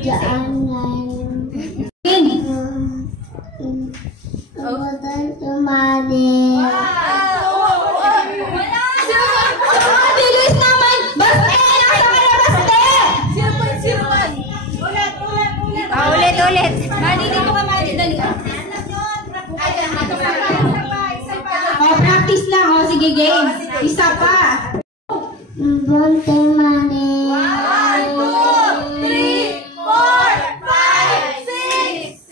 Jaanan. Umutan tumali. Bilis naman! Baste! Baste! Ulit. Madi, dito ka, Madi. Dali. Practice lang. Sige, game. Isa pa. Bunte Madi. 1, 2, 3, 4, 5, 6,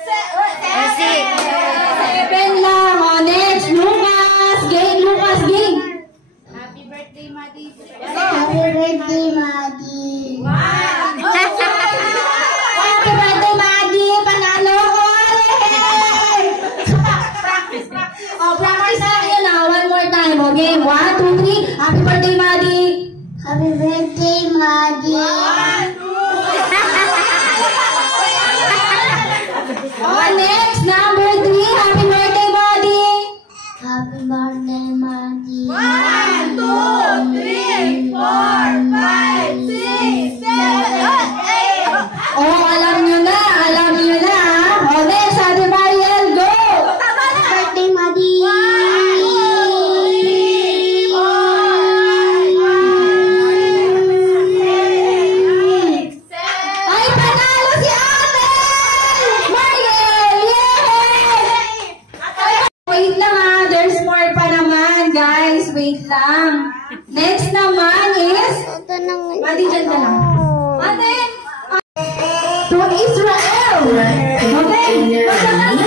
7 lang. Next, Lucas. Game, Lucas, game. Happy birthday, Madi. Happy birthday, Madi. Happy birthday, Madi. Panalo ko. Practice lang yun na. One more time. Okay, 1, 2, 3. Happy birthday, Madi. Happy birthday, Madi. 1, 2. Next, number 3. Happy birthday, Madi. Happy birthday, Madi. 1, 2, 3, 4, 5, 6, 7, 8. Oh, alam nyo na. Oh, next, Ate Mariel, go. Happy birthday, Madi. 1, 2, 3, 4, 5, 6, 7. Ay, panalo si Ate Mariel! Yay! Wait lang there's more pa naman, guys. Wait lang. Next naman is... Madi, dyan ka lang. Ate! To Israel! Okay, magandang